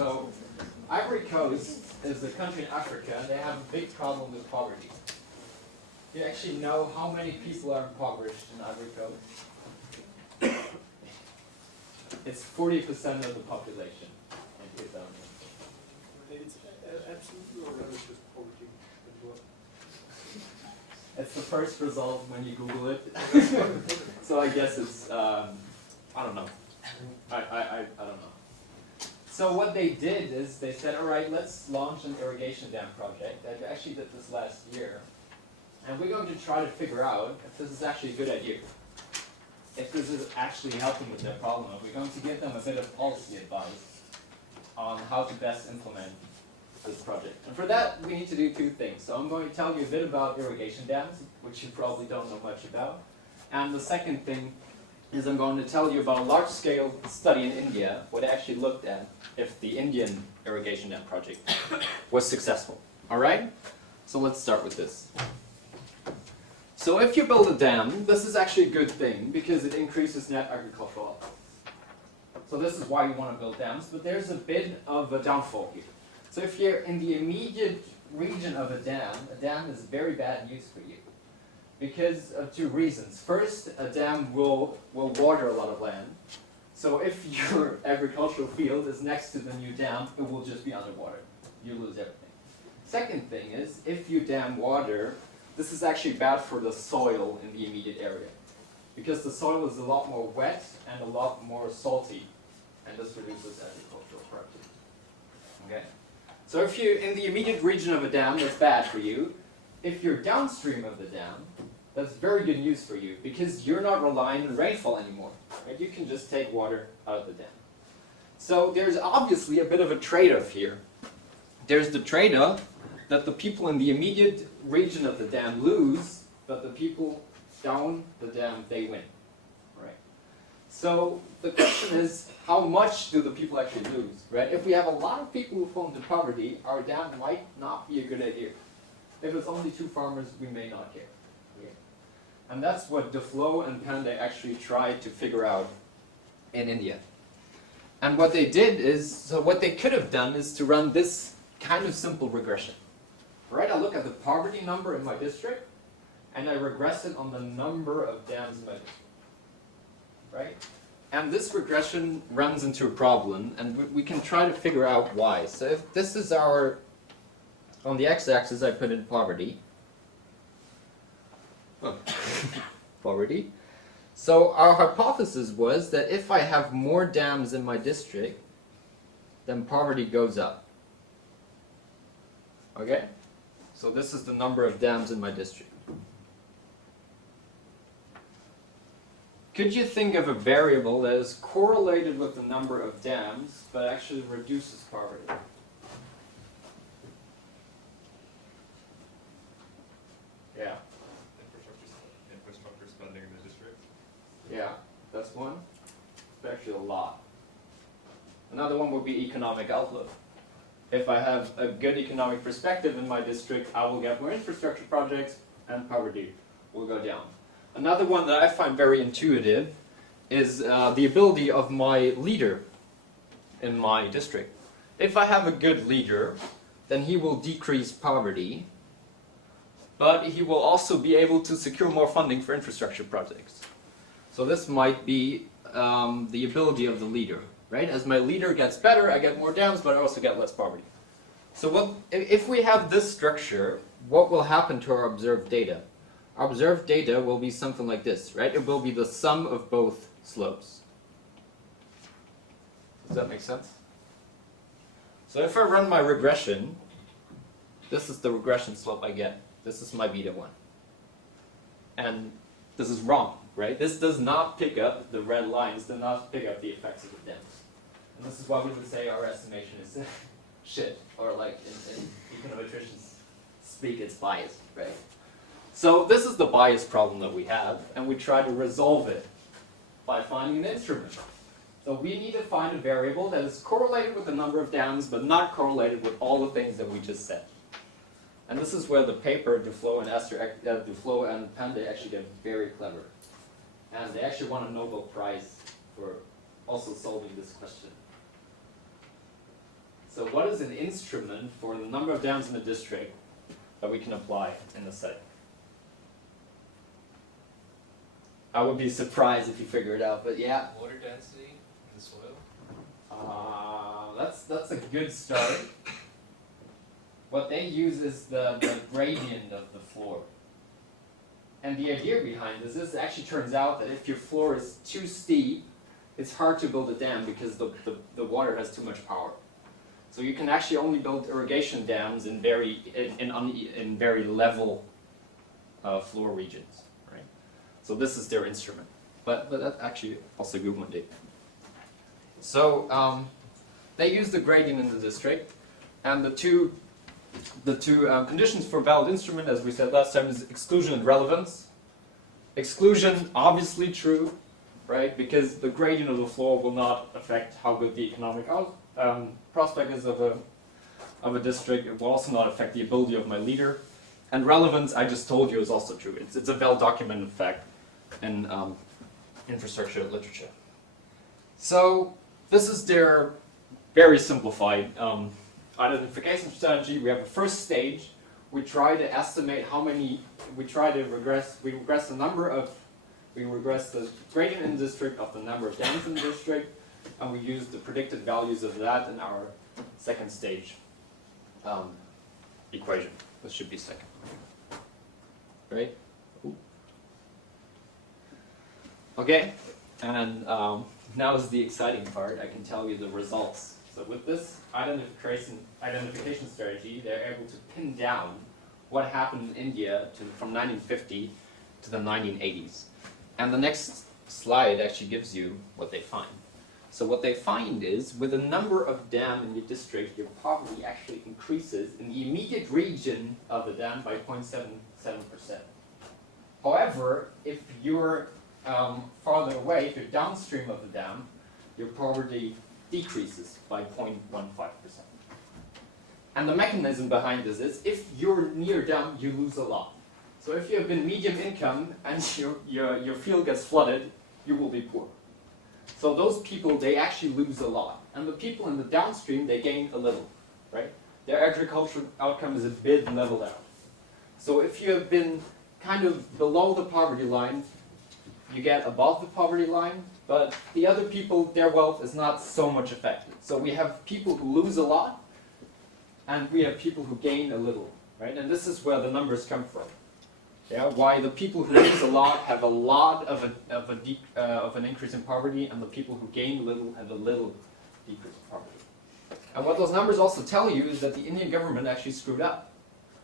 So, Ivory Coast is a country in Africa, and they have a big problem with poverty. Do you actually know how many people are impoverished in Ivory Coast? It's 40% of the population in 2000. It's absolutely or relative poverty. It's the first result when you Google it. So I guess it's, I don't know. I don't know. So what they did is they said, all right, let's launch an irrigation dam project. They actually did this last year. And we're going to try to figure out if this is actually a good idea. If this is actually helping with their problem. We're going to give them a bit of policy advice on how to best implement this project. And for that, we need to do two things. So I'm going to tell you a bit about irrigation dams, which you probably don't know much about. And the second thing is I'm going to tell you about a large-scale study in India, what actually looked at if the Indian irrigation dam project was successful. All right? So let's start with this. So if you build a dam, this is actually a good thing because it increases net agricultural output. So this is why you want to build dams, but there's a bit of a downfall here. So if you're in the immediate region of a dam is very bad news for you because of two reasons. First, a dam will water a lot of land. So if your agricultural field is next to the new dam, it will just be underwater. You lose everything. Second thing is, if you dam water, this is actually bad for the soil in the immediate area because the soil is a lot more wet and a lot more salty, and this reduces agricultural productivity. Okay? So if you're in the immediate region of a dam, that's bad for you. If you're downstream of the dam, that's very good news for you because you're not relying on rainfall anymore. Right? You can just take water out of the dam. So there's obviously a bit of a trade-off here. There's the trade-off that the people in the immediate region of the dam lose, but the people down the dam, they win. Right? So the question is, how much do the people actually lose? Right? If we have a lot of people who fall into poverty, our dam might not be a good idea. If it's only 2 farmers, we may not care. Okay? And that's what Duflo and Pande actually tried to figure out in India. And what they did is, so what they could have done is to run this kind of simple regression. Right, I look at the poverty number in my district, and I regress it on the number of dams in my district. Right? And this regression runs into a problem, and we can try to figure out why. So if this is our, on the x-axis I put in poverty. Oh. Poverty. So our hypothesis was that if I have more dams in my district, then poverty goes up. Okay? So this is the number of dams in my district. Could you think of a variable that is correlated with the number of dams, but actually reduces poverty? Yeah. Infrastructure spending in the district? Yeah, that's one. It's actually a lot. Another one would be economic outlook. If I have a good economic perspective in my district, I will get more infrastructure projects and poverty will go down. Another one that I find very intuitive is the ability of my leader in my district. If I have a good leader, then he will decrease poverty, but he will also be able to secure more funding for infrastructure projects. So this might be the ability of the leader. Right? As my leader gets better, I get more dams, but I also get less poverty. So if we have this structure, what will happen to our observed data? Our observed data will be something like this, right? It will be the sum of both slopes. Does that make sense? So if I run my regression, this is the regression slope I get. This is my beta 1. And this is wrong, right? This does not pick up, the red lines do not pick up the effects of the dams. And this is why we would say our estimation is shit, or like in econometricians speak, it's biased, right? So this is the bias problem that we have, and we try to resolve it by finding an instrument. So we need to find a variable that is correlated with the number of dams, but not correlated with all the things that we just said. And this is where the paper, Duflo and Esther, Duflo and Pande actually get very clever. And they actually won a Nobel Prize for also solving this question. So what is an instrument for the number of dams in the district that we can apply in the setting? I would be surprised if you figure it out, but yeah. Water density in the soil? That's a good start. What they use is the gradient of the floor. And the idea behind this is it actually turns out that if your floor is too steep, it's hard to build a dam because the water has too much power. So you can actually only build irrigation dams in very level floor regions, right? So this is their instrument. But that's actually also a good one, Dave. So they use the gradient in the district, and the two conditions for valid instrument, as we said last time, is exclusion and relevance. Exclusion, obviously true, right? Because the gradient of the floor will not affect how good the economic prospect is of a district. It will also not affect the ability of my leader. And relevance, I just told you, is also true. It's a well-documented fact in infrastructure literature. So this is their very simplified identification strategy. We have a first stage. We try to estimate how many, we regress the gradient in the district of the number of dams in the district, and we use the predicted values of that in our second stage equation. This should be second. Right? Okay, and now is the exciting part. I can tell you the results. So with this identification strategy, they're able to pin down what happened in India from 1950 to the 1980s. And the next slide actually gives you what they find. So what they find is, with the number of dam in your district, your poverty actually increases in the immediate region of the dam by 0.77%. However, if you're farther away, if you're downstream of the dam, your poverty decreases by 0.15%. And the mechanism behind this is, if you're near dam, you lose a lot. So if you have been medium income and your field gets flooded, you will be poor. So those people, they actually lose a lot. And the people in the downstream, they gain a little, right? Their agricultural outcome is a bit leveled out. So if you have been kind of below the poverty line, you get above the poverty line, but the other people, their wealth is not so much affected. So we have people who lose a lot, and we have people who gain a little, right? And this is where the numbers come from. Yeah, why the people who lose a lot have a lot of an increase in poverty, and the people who gain little have a little decrease in poverty. And what those numbers also tell you is that the Indian government actually screwed up.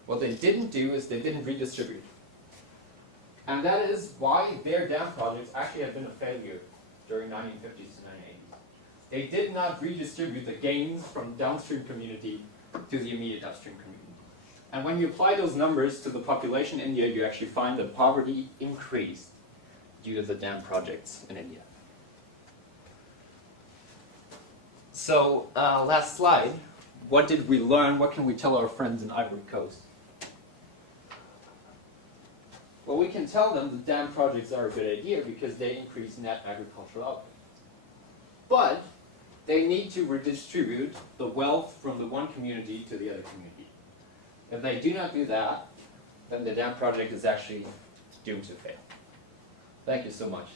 What they didn't do is they didn't redistribute. And that is why their dam projects actually have been a failure during 1950s to 1980s. They did not redistribute the gains from downstream community to the immediate upstream community. And when you apply those numbers to the population in India, you actually find that poverty increased due to the dam projects in India. So, last slide. What did we learn? What can we tell our friends in Ivory Coast? Well, we can tell them that dam projects are a good idea because they increase net agricultural output. But they need to redistribute the wealth from the one community to the other community. If they do not do that, then the dam project is actually doomed to fail. Thank you so much.